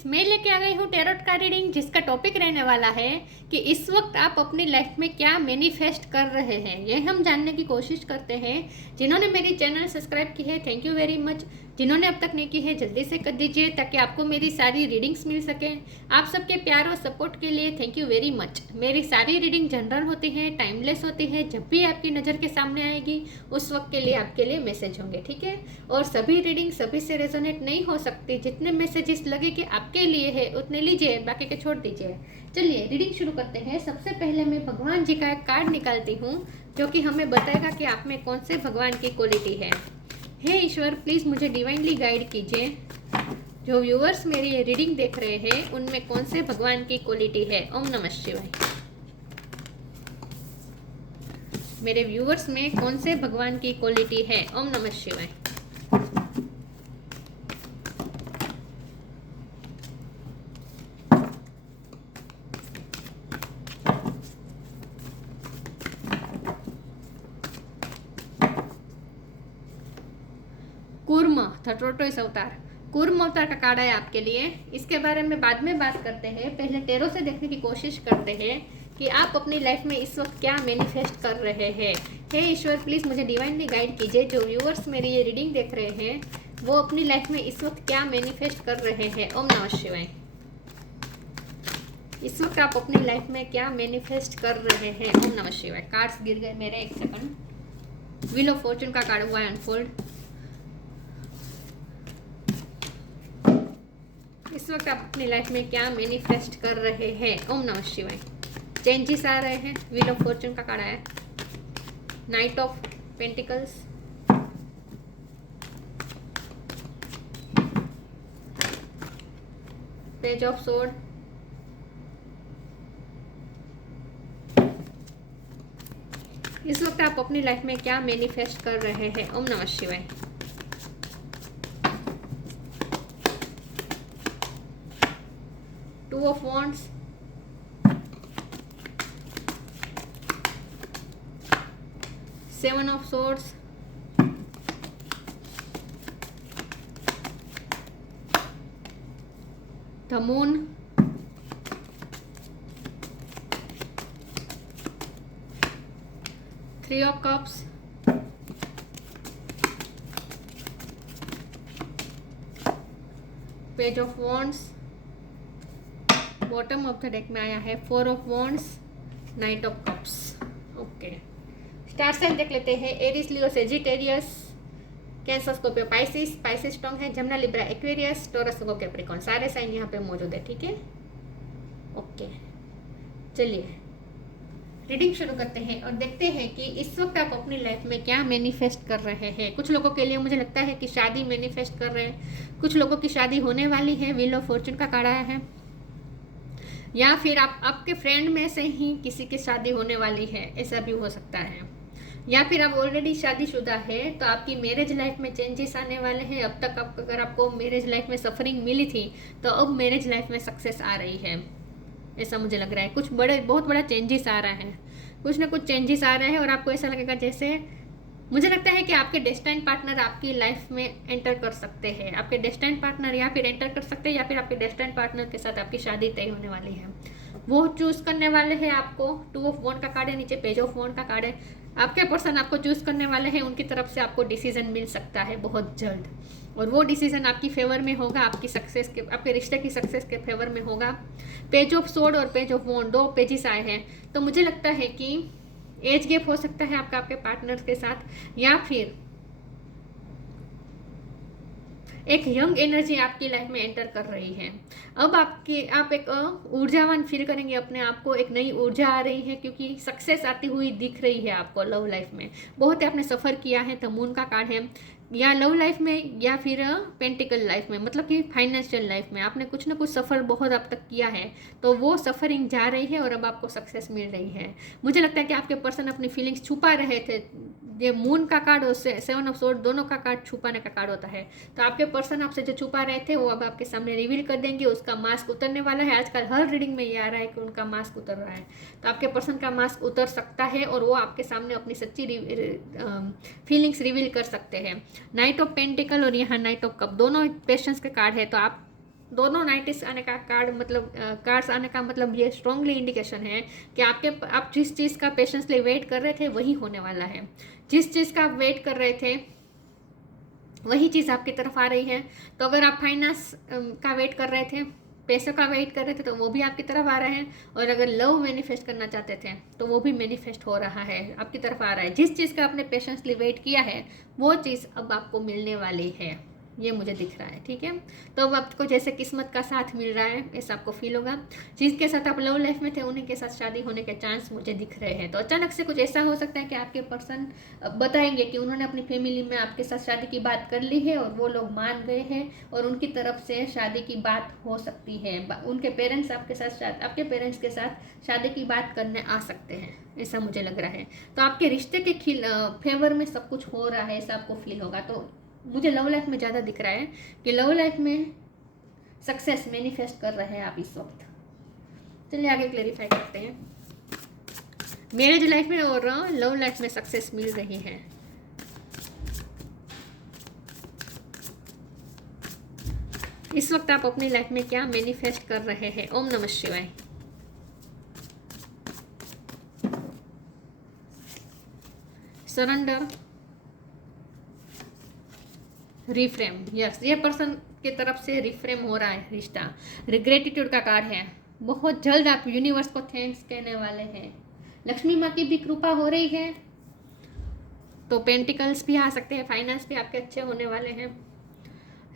Friends, मैं लेके आ गई हूँ टैरोट का रीडिंग, जिसका टॉपिक रहने वाला है कि इस वक्त आप अपनी लाइफ में क्या मैनिफेस्ट कर रहे हैं। ये हम जानने की कोशिश करते हैं। जिन्होंने मेरी चैनल सब्सक्राइब की है, थैंक यू वेरी मच। जिन्होंने अब तक नहीं की है, जल्दी से कर दीजिए ताकि आपको मेरी सारी रीडिंग्स मिल सके। आप सबके प्यार और सपोर्ट के लिए थैंक यू वेरी मच। मेरी सारी रीडिंग जनरल होती है, टाइमलेस होती है। जब भी आपकी नज़र के सामने आएगी उस वक्त के लिए आपके लिए मैसेज होंगे, ठीक है। और सभी रीडिंग सभी से रेजोनेट नहीं हो सकती। जितने मैसेजेस लगे कि आपके लिए है उतने लीजिए, बाकी के छोड़ दीजिए। चलिए रीडिंग शुरू करते हैं। सबसे पहले मैं भगवान जी का एक कार्ड निकालती हूँ जो कि हमें बताएगा कि आप में कौन से भगवान की क्वालिटी है। हे ईश्वर, प्लीज़ मुझे डिवाइनली गाइड कीजिए। जो व्यूअर्स मेरी ये रीडिंग देख रहे हैं उनमें कौन से भगवान की क्वालिटी है। ओम नमः शिवाय। मेरे व्यूअर्स में कौन से भगवान की क्वालिटी है। ओम नमः शिवाय। कूर्म टॉर्टोइस अवतार, कूर्म अवतार का कार्ड है आपके लिए। इसके बारे में बाद में बात करते हैं। पहले टैरो से देखने की कोशिश करते हैं कि आप अपनी लाइफ में इस वक्त क्या मैनिफेस्ट कर रहे हैं। हे ईश्वर, प्लीज़ मुझे डिवाइनली गाइड कीजिए। जो व्यूअर्स मेरी ये रीडिंग देख रहे हैं वो अपनी लाइफ में इस वक्त क्या मैनिफेस्ट कर रहे हैं। ओम नमः शिवाय। इस वक्त आप अपनी लाइफ में क्या मैनिफेस्ट कर रहे हैं। ओम नमः शिवाय। कार्ड्स गिर गए मेरे, एक सेकंड। व्हील ऑफ फॉर्चून का कार्ड हुआ है अनफोल्ड। इस वक्त आप अपनी लाइफ में क्या मैनिफेस्ट कर रहे हैं। ओम नमः शिवाय। चेंजेस आ रहे हैं। व्हील ऑफ फॉर्चून का कार्ड आया। Night of pentacles, page of sword, इस वक्त आप अपनी लाइफ में क्या मैनिफेस्ट कर रहे हैं। ओम नमः शिवाय। Two of wands, seven of swords, the moon, three of cups, page of wands, bottom of the deck में आया है four of wands, knight of cups. Okay, star sign देख लेते हैं। Aries, Leo, Sagittarius, Cancer, Scorpio, Pisces, Pisces strong है, Gemini, Libra, Aquarius, Taurus, Capricorn, सारे sign यहाँ पे मौजूद है, ठीक है। ओके, चलिए रीडिंग शुरू करते हैं और देखते हैं कि इस वक्त आप अपनी लाइफ में क्या मैनिफेस्ट कर रहे हैं। कुछ लोगों के लिए मुझे लगता है कि शादी मैनिफेस्ट कर रहे हैं, कुछ लोगों की शादी होने वाली है। व्हील ऑफ फॉर्चून का कार्ड आया है। या फिर आपके फ्रेंड में से ही किसी की शादी होने वाली है, ऐसा भी हो सकता है। या फिर आप ऑलरेडी शादीशुदा है तो आपकी मैरिज लाइफ में चेंजेस आने वाले हैं। अब तक अगर आपको मैरिज लाइफ में सफरिंग मिली थी तो अब मैरिज लाइफ में सक्सेस आ रही है, ऐसा मुझे लग रहा है। कुछ बहुत बड़ा चेंजेस आ रहा है, कुछ ना कुछ चेंजेस आ रहा है। और आपको ऐसा लगेगा जैसे, मुझे लगता है कि आपके डेस्टाइन पार्टनर आपकी लाइफ में एंटर कर सकते हैं। आपके डेस्टाइन पार्टनर या फिर एंटर कर सकते हैं या फिर आपके डेस्टाइन पार्टनर के साथ आपकी शादी तय होने वाली है। वो चूज करने वाले हैं आपको। टू ऑफ वॉन्ड का कार्ड है, नीचे पेज ऑफ वॉन्ड का कार्ड है। आपके पर्सन आपको चूज करने वाले हैं, उनकी तरफ से आपको डिसीजन मिल सकता है बहुत जल्द। और वो डिसीजन आपकी फेवर में होगा, आपकी सक्सेस के, आपके रिश्ते की सक्सेस के फेवर में होगा। पेज ऑफ सोर्ड और पेज ऑफ वॉन्ड, दो पेजेस आए हैं। तो मुझे लगता है कि एज गैप हो सकता है आपका आपके पार्टनर के साथ, या फिर एक यंग एनर्जी आपकी लाइफ में एंटर कर रही है। अब आप एक ऊर्जावान फील करेंगे अपने आप को, एक नई ऊर्जा आ रही है क्योंकि सक्सेस आती हुई दिख रही है आपको लव लाइफ में। बहुत आपने सफ़र किया है। द मून का कार्ड है, या लव लाइफ में या फिर पेंटिकल लाइफ में, मतलब कि फाइनेंशियल लाइफ में आपने कुछ ना कुछ सफ़र बहुत अब तक किया है। तो वो सफ़रिंग जा रही है और अब आपको सक्सेस मिल रही है। मुझे लगता है कि आपके पर्सन अपनी फीलिंग्स छुपा रहे थे। ये मून का कार्ड और सेवन ऑफ सोर्ड दोनों का कार्ड छुपाने का कार्ड होता है। तो आपके पर्सन आपसे जो छुपा रहे थे वो अब आपके सामने रिवील कर देंगे। उसका मास्क उतरने वाला है। आजकल हर रीडिंग में ये आ रहा है कि उनका मास्क उतर रहा है। तो आपके पर्सन का मास्क उतर सकता है और वो आपके सामने अपनी सच्ची फीलिंग्स रिवील कर सकते हैं। नाइट ऑफ पेंटिकल और यहाँ नाइट ऑफ कप, दोनों पेशेंस के कार्ड है। तो आप दोनों नाइटिस आने का कार्ड मतलब कार्ड्स आने का मतलब ये स्ट्रांगली इंडिकेशन है कि आप जिस चीज़ का पेशेंसली वेट कर रहे थे वही होने वाला है। जिस चीज़ का आप वेट कर रहे थे वही चीज़ आपकी तरफ आ रही है। तो अगर आप फाइनेंस का वेट कर रहे थे, पैसों का वेट कर रहे थे, तो वो भी आपकी तरफ आ रहे हैं। और अगर लव मैनिफेस्ट करना चाहते थे तो वो भी मैनिफेस्ट हो रहा है, आपकी तरफ आ रहा है। जिस चीज़ का आपने पेशेंसली वेट किया है वो चीज़ अब आपको मिलने वाली है, ये मुझे दिख रहा है। ठीक है, तो अब आपको जैसे किस्मत का साथ मिल रहा है ऐसा आपको फील होगा। जिसके साथ आप लव लाइफ में थे उन्हीं के साथ शादी होने के चांस मुझे दिख रहे हैं। तो अचानक से कुछ ऐसा हो सकता है कि आपके पर्सन बताएंगे कि उन्होंने अपनी फैमिली में आपके साथ शादी की बात कर ली है और वो लोग मान गए हैं और उनकी तरफ से शादी की बात हो सकती है। उनके पेरेंट्स आपके पेरेंट्स के साथ शादी की बात करने आ सकते हैं, ऐसा मुझे लग रहा है। तो आपके रिश्ते के फेवर में सब कुछ हो रहा है, ऐसा आपको फील होगा। तो मुझे लव लाइफ में ज़्यादा दिख रहा है कि लव लाइफ में सक्सेस मैनिफेस्ट कर रहे हैं आप इस वक्त। चलिए आगे क्लेरिफाई करते हैं। मैरिज लाइफ में और लव लाइफ में सक्सेस मिल रही है। इस वक्त आप अपनी लाइफ में क्या मैनिफेस्ट कर रहे हैं? ओम नमः शिवाय। सरेंडर, रिफ्रेम, यस, ये पर्सन की तरफ से रिफ्रेम हो रहा है रिश्ता। ग्रेटिट्यूड का कार्ड है। बहुत जल्द आप यूनिवर्स को थैंक्स कहने वाले हैं। लक्ष्मी माँ की भी कृपा हो रही है। तो पेंटिकल्स भी आ सकते हैं, फाइनेंस भी आपके अच्छे होने वाले हैं।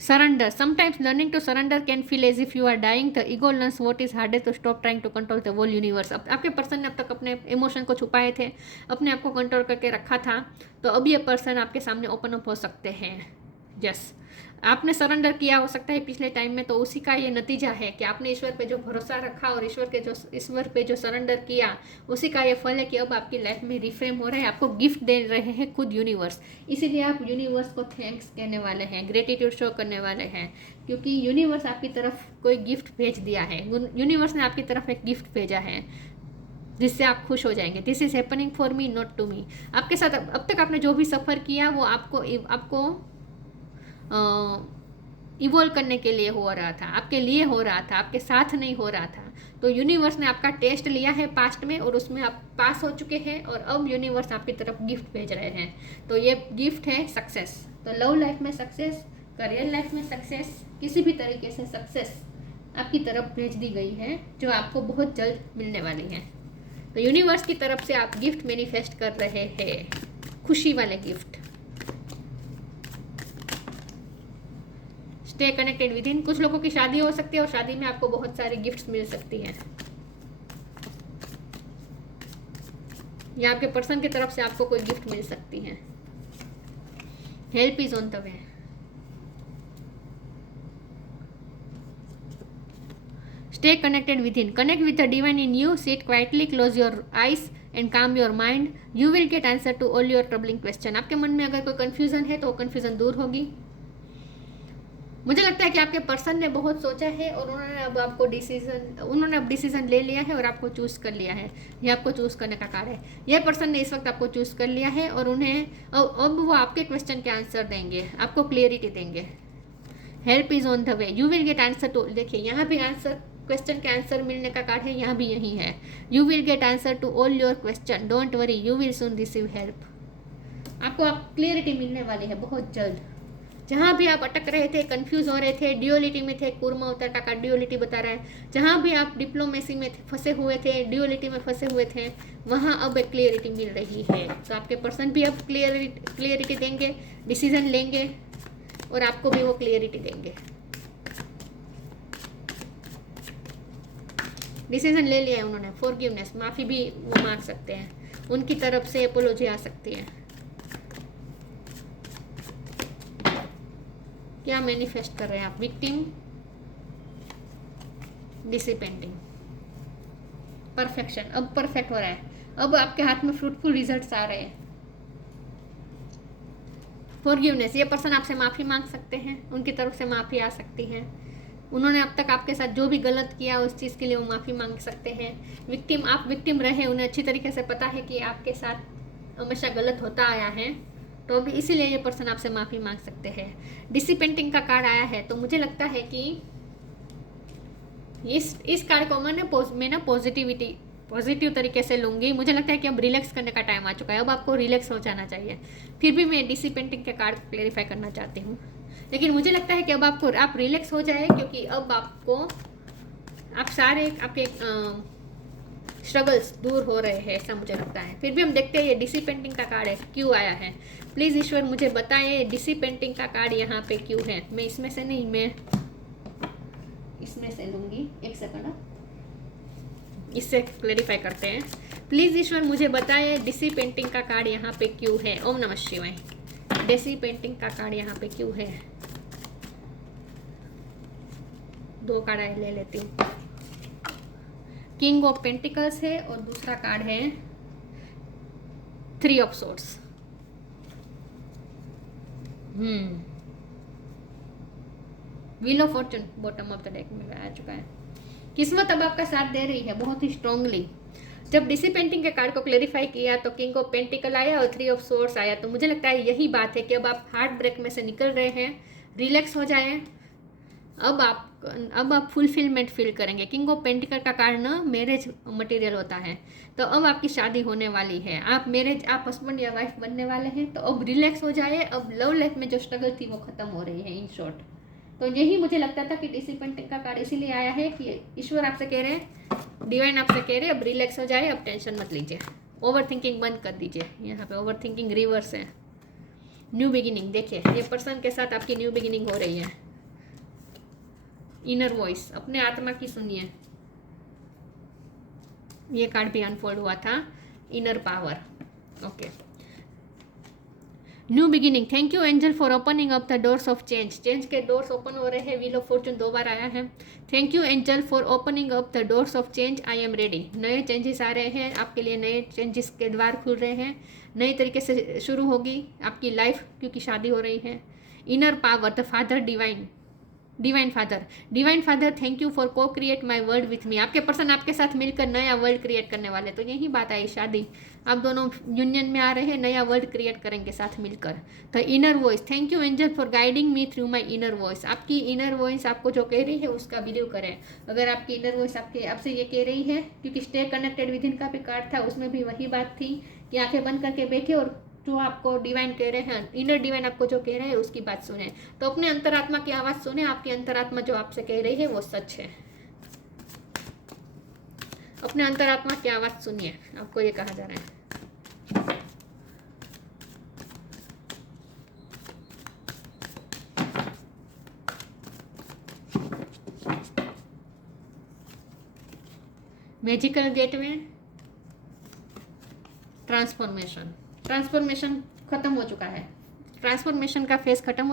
Surrender, sometimes learning to surrender can feel as if you are dying. The ego learns what is harder to stop trying to control the whole universe. अब आपके पर्सन ने अब तक अपने इमोशन को छुपाए थे, अपने आप को कंट्रोल करके रखा था। तो अब ये पर्सन आपके सामने ओपन अप हो सकते हैं। यस, आपने सरेंडर किया हो सकता है पिछले टाइम में, तो उसी का ये नतीजा है कि आपने ईश्वर पे जो भरोसा रखा और ईश्वर पे जो सरेंडर किया उसी का ये फल है कि अब आपकी लाइफ में रिफ्रेम हो रहा है। आपको गिफ्ट दे रहे हैं खुद यूनिवर्स, इसीलिए आप यूनिवर्स को थैंक्स कहने वाले हैं, ग्रेटिट्यूड शो करने वाले हैं, क्योंकि यूनिवर्स आपकी तरफ कोई गिफ्ट भेज दिया है। यूनिवर्स ने आपकी तरफ एक गिफ्ट भेजा है जिससे आप खुश हो जाएंगे। This is happening for me not to me. आपके साथ अब तक आपने जो भी सफ़र किया वो आपको इवॉल्व करने के लिए हो रहा था, आपके लिए हो रहा था, आपके साथ नहीं हो रहा था। तो यूनिवर्स ने आपका टेस्ट लिया है पास्ट में और उसमें आप पास हो चुके हैं और अब यूनिवर्स आपकी तरफ गिफ्ट भेज रहे हैं। तो ये गिफ्ट है सक्सेस। तो लव लाइफ में सक्सेस, करियर लाइफ में सक्सेस, किसी भी तरीके से सक्सेस आपकी तरफ भेज दी गई है जो आपको बहुत जल्द मिलने वाली है। तो यूनिवर्स की तरफ से आप गिफ्ट मैनिफेस्ट कर रहे हैं, खुशी वाले गिफ्ट। स्टे कनेक्टेड विद इन। कुछ लोगों की शादी हो सकती है और शादी में आपको बहुत सारी गिफ्ट्स मिल सकती हैं, या आपके पर्सन की तरफ से आपको कोई गिफ्ट मिल सकती है। Help is on the way. Stay connected with in, connect with the divine in you, sit quietly, close your eyes and calm your mind. You will get answer to all your troubling question. आपके मन में अगर कोई confusion है तो वो confusion दूर होगी। मुझे लगता है कि आपके पर्सन ने बहुत सोचा है और उन्होंने अब डिसीजन ले लिया है और आपको चूज़ कर लिया है। ये आपको चूज़ करने का कार्य है। यह पर्सन ने इस वक्त आपको चूज़ कर लिया है और उन्हें अब वो आपके क्वेश्चन के आंसर देंगे, आपको क्लियरिटी देंगे। Help is on the way, you will get answer to, देखिए यहाँ भी आंसर, क्वेश्चन के आंसर मिलने का कार्ड है, यहाँ भी यही है। You will get answer to all your question, don't worry, you will soon receive help. आपको क्लियरिटी मिलने वाली है बहुत जल्द। जहाँ भी आप अटक रहे थे, कंफ्यूज हो रहे थे, ड्यूअलिटी में थे, कूर्मा उतर का ड्यूअलिटी बता रहा है, जहाँ भी आप डिप्लोमेसी में फंसे हुए थे, ड्यूअलिटी में फंसे हुए थे, वहाँ अब एक क्लियरिटी मिल रही है। तो आपके पर्सन भी अब क्लियरिटी देंगे, डिसीजन लेंगे और आपको भी वो क्लियरिटी देंगे। डिसीजन ले लिया है उन्होंने, फॉरगिवनेस, माफ़ी भी वो मांग सकते हैं, उनकी तरफ से अपोलॉजी आ सकती है। क्या मैनिफेस्ट कर रहे हैं आप? विक्टिम, डिसिपेंडिंग, परफेक्शन। अब परफेक्ट हो रहा है, अब आपके हाथ में फ्रूटफुल रिजल्ट्स आ रहे हैं। फॉरगिवनेस, ये पर्सन आपसे माफ़ी मांग सकते हैं, उनकी तरफ से माफ़ी आ सकती है। उन्होंने अब तक आपके साथ जो भी गलत किया उस चीज़ के लिए वो माफ़ी मांग सकते हैं। विक्टिम, आप विक्टिम रहे, उन्हें अच्छी तरीके से पता है कि आपके साथ हमेशा गलत होता आया है, तो अभी इसीलिए ये पर्सन आपसे माफ़ी मांग सकते हैं। डिसिपेंटिंग का कार्ड आया है, तो मुझे लगता है कि इस कार्ड को मैं ना पॉजिटिव तरीके से लूँगी। मुझे लगता है कि अब रिलैक्स करने का टाइम आ चुका है, अब आपको रिलैक्स हो जाना चाहिए। फिर भी मैं डीसी पेंटिंग के कार्ड को क्लेरिफाई करना चाहती हूँ, लेकिन मुझे लगता है कि अब आप रिलैक्स हो जाए, क्योंकि अब आप सारे आपके स्ट्रगल्स दूर हो रहे हैं, ऐसा मुझे लगता है। फिर भी हम देखते हैं ये डीसी पेंटिंग का कार्ड है, क्यों आया है। प्लीज़ ईश्वर मुझे बताएं डीसी पेंटिंग का कार्ड यहाँ पे क्यों है। मैं इसमें से नहीं, मैं इसमें से लूँगी, एक सेकंड, इससे क्लेरिफाई करते हैं। प्लीज़ ईश्वर मुझे बताएं डीसी पेंटिंग का कार्ड यहाँ पे क्यों है। ओम नमः शिवाय। डीसी पेंटिंग का कार्ड यहाँ पे क्यों है। 2 कार्ड ले लेती हूँ। किंग ऑफ पेंटिकल्स है और दूसरा कार्ड है 3 of swords. Wheel of Fortune bottom of the deck में आ चुका है। किस्मत अब आपका साथ दे रही है बहुत ही स्ट्रांगली। जब डीसी पेंटिंग के कार्ड को क्लेरिफाई किया तो किंग ऑफ पेंटिकल आया और 3 ऑफ सोर्ड्स आया। तो मुझे लगता है यही बात है कि अब आप हार्ट ब्रेक में से निकल रहे हैं, रिलैक्स हो जाए। अब आप फुलफिलमेंट फील करेंगे। किंग ऑफ पेंटिकल का कार्ड ना मैरिज मटेरियल होता है, तो अब आपकी शादी होने वाली है, आप हस्बैंड या वाइफ बनने वाले हैं। तो अब रिलैक्स हो जाए, अब लव लाइफ में जो स्ट्रगल थी वो खत्म हो रही है इन शॉर्ट। तो यही मुझे लगता था कि डीसी पेंटिंग का कार्ड इसीलिए आया है कि ईश्वर आपसे कह रहे हैं, डिवाइन आपसे कह रहे हैं, अब रिलैक्स हो जाए, अब टेंशन मत लीजिए, ओवर थिंकिंग बंद कर दीजिए। यहाँ पे ओवर थिंकिंग रिवर्स है, न्यू बिगिनिंग। देखिए ये पर्सन के साथ आपकी न्यू बिगिनिंग हो रही है। इनर वॉइस, अपने आत्मा की सुनिए। ये कार्ड भी अनफोल्ड हुआ था, inner power. Okay, new beginning. Thank you angel for opening up the doors of change. Change के डोर्स ओपन हो रहे हैं। व्हील ऑफ फॉर्चून 2 बार आया है। Thank you angel for opening up the doors of change. I am ready. नए changes आ रहे हैं आपके लिए, नए चेंजेस के द्वार खुल रहे हैं, नए तरीके से शुरू होगी आपकी लाइफ, क्योंकि शादी हो रही है। Inner power, the father divine, divine father thank you for को create my world with me. आपके पर्सन आपके साथ मिलकर नया वर्ल्ड क्रिएट करने वाले। तो यही बात आई, शादी, आप दोनों यूनियन में आ रहे हैं, नया वर्ल्ड क्रिएट करेंगे साथ मिलकर। तो inner voice, thank you angel for guiding me through my inner voice. आपकी इनर वॉइस आपको जो कह रही है उसका बिलीव करें। अगर आपकी इनर वॉइस आपसे ये कह रही है, क्योंकि स्टे कनेक्टेड विद इन का भी कार्ड था, उसमें भी वही बात थी कि आंखें बंद करके बैठे और जो आपको डिवाइन कह रहे हैं, इनर डिवाइन आपको जो कह रहे हैं उसकी बात सुने। तो अपने अंतरात्मा की आवाज़ सुने। आपकी अंतरात्मा जो आपसे कह रही है वो सच है। अपने अंतरात्मा की आवाज़ सुनिए, आपको ये कहा जा रहा है। मैजिकल गेटवे, ट्रांसफॉर्मेशन खत्म हो चुका है। ट्रांसफॉर्मेशन का फेज खत्म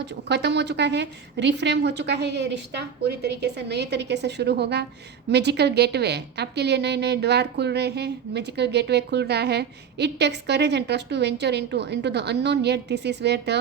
हो चुका है। रिफ्रेम हो चुका है ये रिश्ता, पूरी तरीके से नए तरीके से शुरू होगा। मैजिकल गेटवे, आपके लिए नए नए द्वार खुल रहे हैं। मैजिकल गेटवे खुल रहा है। It takes courage and trust to venture into the unknown, yet this is where the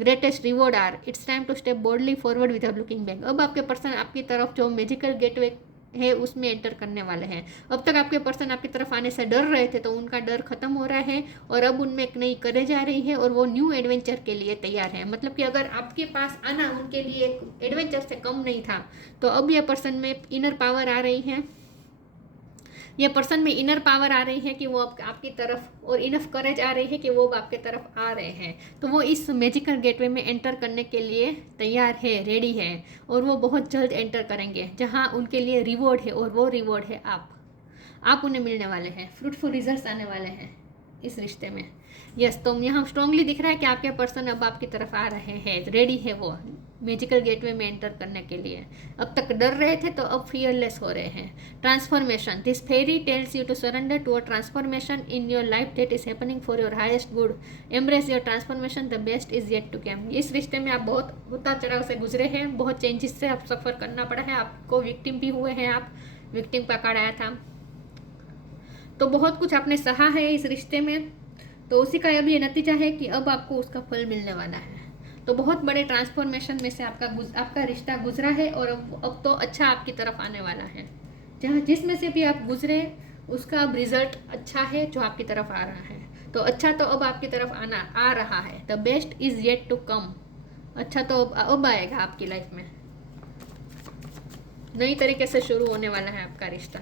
greatest reward are. It's time to step boldly forward without looking back. अब आपके पर्सन आपकी तरफ जो मैजिकल गेटवे है उसमें एंटर करने वाले हैं। अब तक आपके पर्सन आपकी तरफ आने से डर रहे थे, तो उनका डर खत्म हो रहा है और अब उनमें एक नई करेज आ रही है और वो न्यू एडवेंचर के लिए तैयार है। मतलब कि अगर आपके पास आना उनके लिए एक एडवेंचर से कम नहीं था, तो अब ये पर्सन में इनर पावर आ रही है। ये पर्सन में इनर पावर आ रही है कि वो आपकी तरफ, और इनफ करेज आ रही है कि वो आपके तरफ आ रहे हैं। तो वो इस मैजिकल गेटवे में एंटर करने के लिए तैयार है, रेडी है, और वो बहुत जल्द एंटर करेंगे जहां उनके लिए रिवॉर्ड है, और वो रिवॉर्ड है आप उन्हें मिलने वाले हैं। फ्रूटफुल रिजल्ट्स आने वाले हैं इस रिश्ते में। यस, तो यहाँ स्ट्रांगली दिख रहा है कि आपके पर्सन अब आपकी तरफ आ रहे हैं, रेडी है वो मैजिकल गेटवे में एंटर करने के लिए। अब तक डर रहे थे तो अब फियरलेस हो रहे हैं। Transformation, this fairy tells you to surrender to a transformation in your life that is happening for your highest good. Embrace your transformation, the best is yet to come. इस रिश्ते में आप बहुत उतार चढ़ाव से गुजरे हैं, बहुत चेंजेस से आप सफ़र करना पड़ा है, आपको विक्टिम भी हुए हैं, आप विक्टिम का कार्ड आया था, तो बहुत कुछ आपने सहा है इस रिश्ते में। तो उसी का अब ये नतीजा है कि अब आपको उसका फल मिलने वाला है। तो बहुत बड़े ट्रांसफॉर्मेशन में से आपका रिश्ता गुजरा है, और अब तो अच्छा आपकी तरफ आने वाला है। जहाँ जिसमें से भी आप गुजरे उसका अब रिजल्ट अच्छा है जो आपकी तरफ आ रहा है। तो अच्छा तो अब आपकी तरफ आ रहा है। The best is yet to come. अच्छा तो अब आएगा आपकी लाइफ में। नई तरीके से शुरू होने वाला है आपका रिश्ता।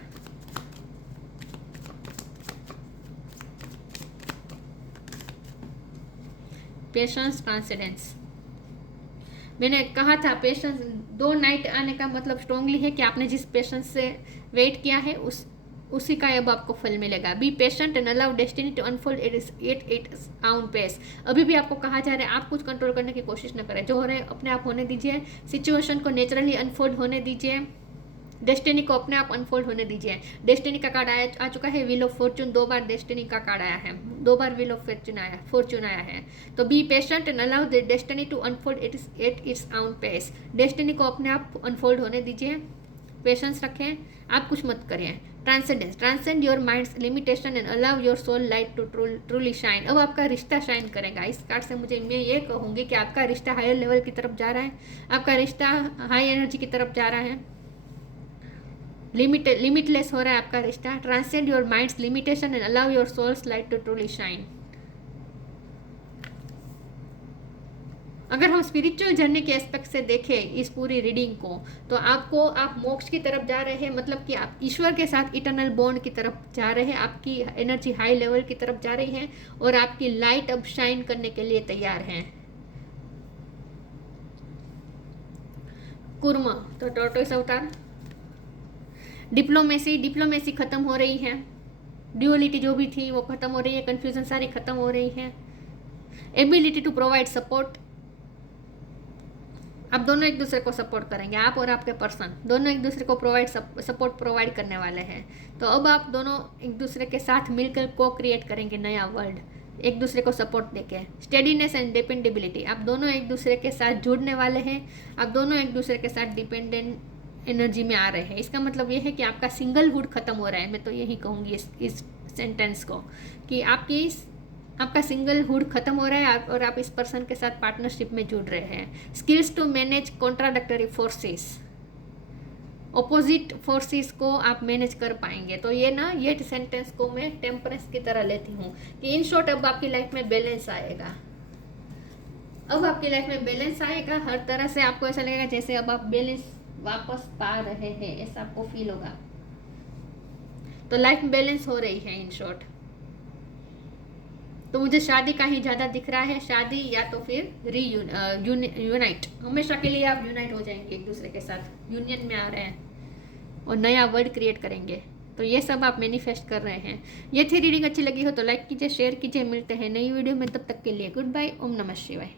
Patience, transcendence. मैंने कहा था पेशेंस, 2 नाइट आने का मतलब स्ट्रांगली है कि आपने जिस पेशेंस से वेट किया है उसी का अब आपको फल मिलेगा। Be patient and allow destiny to unfold its own pace. अभी भी आपको कहा जा रहा है आप कुछ कंट्रोल करने की कोशिश न करें, जो हो रहा है अपने आप होने दीजिए। सिचुएशन को नेचुरली अनफोल्ड होने दीजिए, डेस्टिनी को अपने आप अनफोल्ड होने दीजिए। डेस्टिनी का कार्ड आ चुका है, wheel of Fortune. 2 bar destiny का कार्ड आया है, 2 बार व्हील ऑफ फॉर्चून आया है। तो be patient and allow the destiny to unfold at its own pace. Destiny को अपने आप अनफोल्ड होने दीजिए, पेशेंस रखें, आप कुछ मत करिए। Transcendence, transcend your mind's limitation and allow your soul light to truly shine. अब आपका रिश्ता शाइन करेगा। इस कार्ड से मैं ये कहूँगी कि आपका रिश्ता हायर लेवल की तरफ जा रहा है, आपका रिश्ता हाई एनर्जी की तरफ जा रहा है, लिमिटलेस हो रहा है आपका रिश्ता। Transcend your mind's limitation and allow your soul's light to truly shine. अगर हम स्पिरिचुअल जर्नी के एस्पेक्ट से देखें इस पूरी रीडिंग को, तो आप मोक्ष की तरफ जा रहे हैं, मतलब कि आप ईश्वर के साथ इटर्नल बॉन्ड की तरफ जा रहे हैं, आपकी एनर्जी हाई लेवल की तरफ जा रही है और आपकी लाइट अब शाइन करने के लिए तैयार है। कुर्मा, तो टॉर्टोइस अवतार। डिप्लोमेसी खत्म हो रही है, ड्यूअलिटी जो भी थी वो खत्म हो रही है, कंफ्यूजन सारी खत्म हो रही है। एबिलिटी टू प्रोवाइड सपोर्ट, आप दोनों एक दूसरे को सपोर्ट करेंगे, आप और आपके पर्सन दोनों एक दूसरे को सपोर्ट प्रोवाइड करने वाले हैं। तो अब आप दोनों एक दूसरे के साथ मिलकर को क्रिएट करेंगे नया वर्ल्ड, एक दूसरे को सपोर्ट देके। स्टेडीनेस एंड डिपेंडेबिलिटी, आप दोनों एक दूसरे के साथ जुड़ने वाले हैं, आप दोनों एक दूसरे के साथ डिपेंडेंट एनर्जी में आ रहे हैं। इसका मतलब ये है कि आपका सिंगलहुड खत्म हो रहा है। मैं तो यही कहूँगी इस सेंटेंस को कि आपका सिंगलहुड खत्म हो रहा है और आप इस पर्सन के साथ पार्टनरशिप में जुड़ रहे हैं। Skills to manage contradictory forces, opposite forces को आप मैनेज कर पाएंगे। तो ये सेंटेंस को मैं टेम्परेंस की तरह लेती हूँ कि इन शॉर्ट अब आपकी लाइफ में बैलेंस आएगा। अब आपकी लाइफ में बैलेंस आएगा, हर तरह से आपको ऐसा लगेगा जैसे अब आप बैलेंस वापस पा रहे हैं, ऐसा आपको फील होगा। तो लाइफ में बैलेंस हो रही है इन शॉर्ट। तो मुझे शादी का ही ज़्यादा दिख रहा है, शादी या तो फिर यूनाइट, हमेशा के लिए आप यूनाइट हो जाएंगे एक दूसरे के साथ, यूनियन में आ रहे हैं और नया वर्ल्ड क्रिएट करेंगे। तो ये सब आप मैनिफेस्ट कर रहे हैं। ये थी रीडिंग, अच्छी लगी हो तो लाइक कीजिए, शेयर कीजिए। मिलते हैं नई वीडियो में, तब तक के लिए गुड बाय। ओम नमः शिवाय।